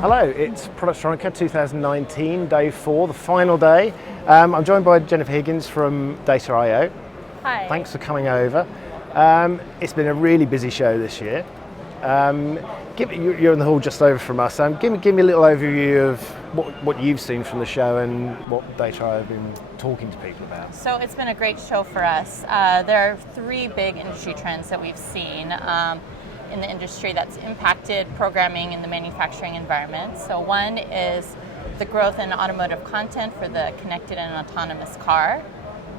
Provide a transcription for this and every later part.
Hello, it's productronica 2019, day 4, the final day. I'm joined by Jennifer Higgins from DataIO. Hi. Thanks for coming over. It's been a really busy show this year. You're in the hall just over from us. Give me a little overview of what you've seen from the show and what DataIO have been talking to people about. So it's been a great show for us. There are 3 big industry trends that we've seen in the industry that's impacted programming in the manufacturing environment. So one is the growth in automotive content for the connected and autonomous car.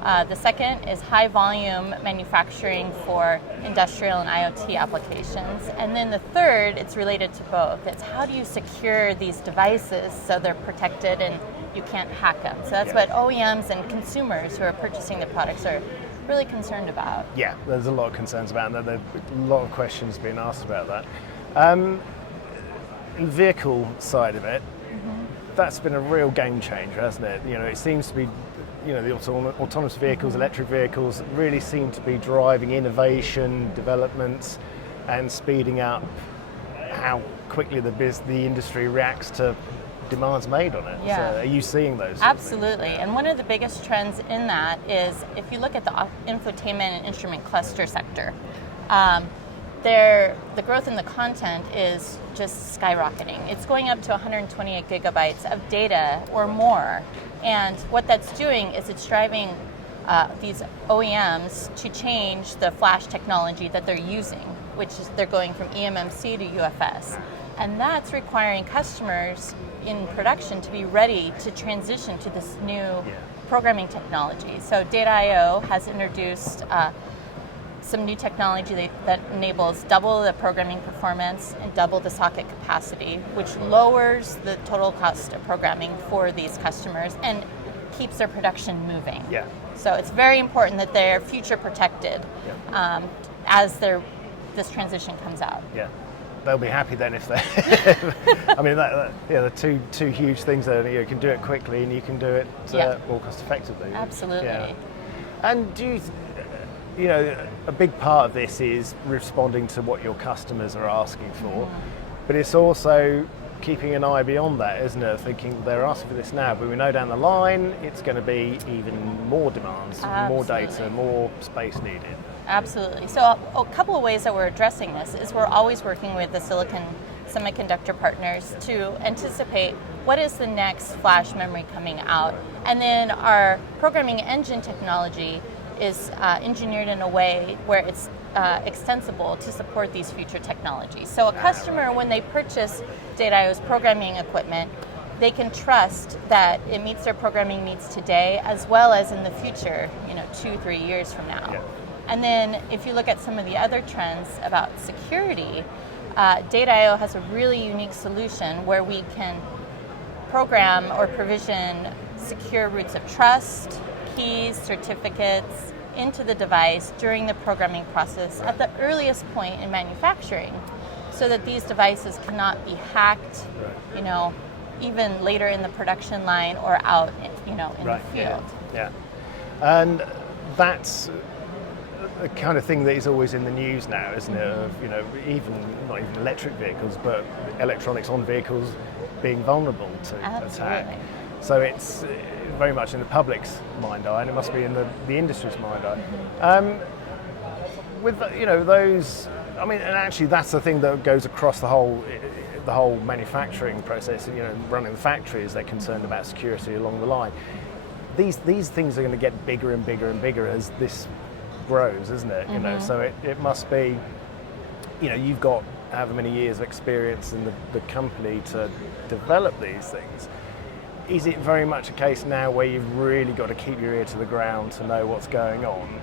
The second is high volume manufacturing for industrial and IoT applications. And then the third, it's related to both. It's how do you secure these devices so they're protected and you can't hack them. So that's what OEMs and consumers who are purchasing the products are really concerned about. Yeah, there's a lot of concerns about that. There's a lot of questions being asked about that. In the vehicle side of it, that's been a real game changer, hasn't it? You know, it seems to be, you know, the autonomous vehicles, electric vehicles really seem to be driving innovation, developments, and speeding up how quickly the industry reacts to demands made on it. Yeah. So are you seeing those? Absolutely. And one of the biggest trends in that is if you look at the infotainment and instrument cluster sector, the growth in the content is just skyrocketing. It's going up to 128 gigabytes of data or more. And what that's doing is it's driving these OEMs to change the flash technology that they're using, which is they're going from eMMC to UFS. And that's requiring customers in production to be ready to transition to this new programming technology. So DataIO has introduced some new technology that enables double the programming performance and double the socket capacity, which lowers the total cost of programming for these customers and keeps their production moving. Yeah. So it's very important that they're future protected as this transition comes out. Yeah. They'll be happy then if they. I mean, the two huge things there. You can do it quickly and you can do it more cost effectively. Absolutely. Yeah. And do you know, a big part of this is responding to what your customers are asking for, but it's also keeping an eye beyond that, isn't it? Thinking they're asking for this now, but we know down the line it's going to be even more demands, more data, more space needed. Absolutely. So a couple of ways that we're addressing this is we're always working with the silicon semiconductor partners to anticipate what is the next flash memory coming out. And then our programming engine technology is engineered in a way where it's extensible to support these future technologies. So a customer, when they purchase DataIO's programming equipment, they can trust that it meets their programming needs today as well as in the future, 2-3 years from now. Yeah. And then if you look at some of the other trends about security, DataIO has a really unique solution where we can program or provision secure roots of trust, keys, certificates into the device during the programming process at the earliest point in manufacturing so that these devices cannot be hacked, even later in the production line or out, in the field. Yeah. And that's the kind of thing that is always in the news now, isn't it? Of, not even electric vehicles, but electronics on vehicles being vulnerable to attack. So it's very much in the public's mind eye, and it must be in the industry's mind eye. With those, I mean, and actually that's the thing that goes across the whole manufacturing process. Running the factories, they're concerned about security along the line. These things are going to get bigger and bigger and bigger as this grows, isn't it? So it must be, you've got however many years of experience in the company to develop these things. Is it very much a case now where you've really got to keep your ear to the ground to know what's going on?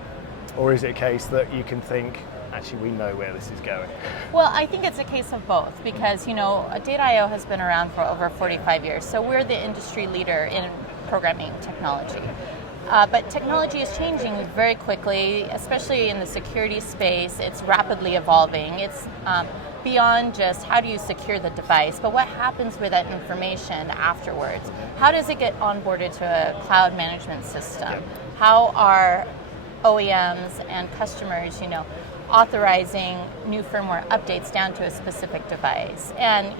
Or is it a case that you can think, actually, we know where this is going? Well, I think it's a case of both because, DataIO has been around for over 45 years. So we're the industry leader in programming technology. But technology is changing very quickly, especially in the security space. It's rapidly evolving. It's beyond just how do you secure the device, but what happens with that information afterwards? How does it get onboarded to a cloud management system? How are OEMs and customers, authorizing new firmware updates down to a specific device. And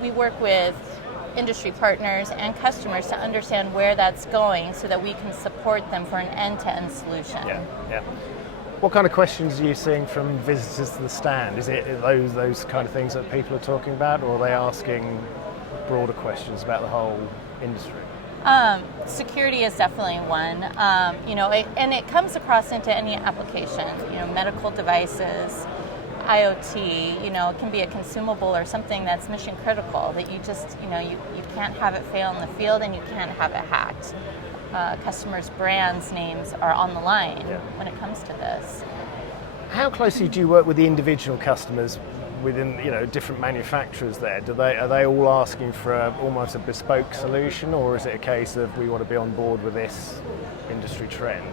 we work with industry partners and customers to understand where that's going so that we can support them for an end-to-end solution. Yeah. What kind of questions are you seeing from visitors to the stand? Is it those kind of things that people are talking about, or are they asking broader questions about the whole industry? Security is definitely one, and it comes across into any application, medical devices, IoT, it can be a consumable or something that's mission critical that you just, you can't have it fail in the field and you can't have it hacked. Customers' brands' names are on the line when it comes to this. How closely do you work with the individual customers within different manufacturers there? Are they all asking for almost a bespoke solution, or is it a case of we want to be on board with this industry trend?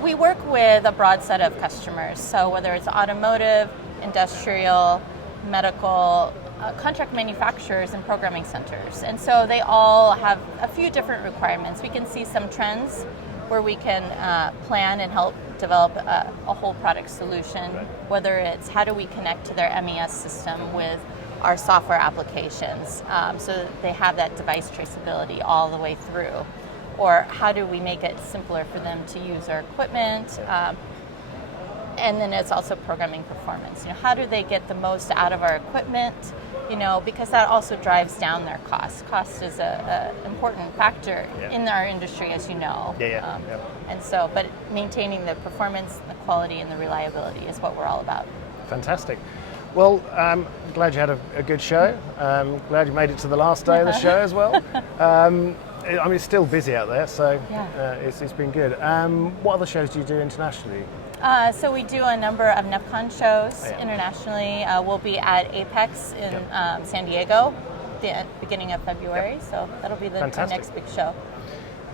We work with a broad set of customers, so whether it's automotive, industrial, medical, contract manufacturers and programming centers. And so they all have a few different requirements. We can see some trends where we can plan and help develop a whole product solution, whether it's how do we connect to their MES system with our software applications so that they have that device traceability all the way through, or how do we make it simpler for them to use our equipment, and then it's also programming performance. How do they get the most out of our equipment? Because that also drives down their cost. Cost is an important factor in our industry, as you know. And so, but maintaining the performance, the quality, and the reliability is what we're all about. Fantastic. Well, I'm glad you had a good show. Glad you made it to the last day of the show as well. It's still busy out there, so it's been good. What other shows do you do internationally? So we do a number of NEFCON shows internationally. We'll be at Apex in San Diego at the beginning of February, so that'll be our next big show.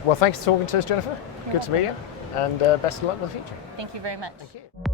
Well, thanks for talking to us, Jennifer. Good to meet you, and best of luck in the future. Thank you very much. Thank you.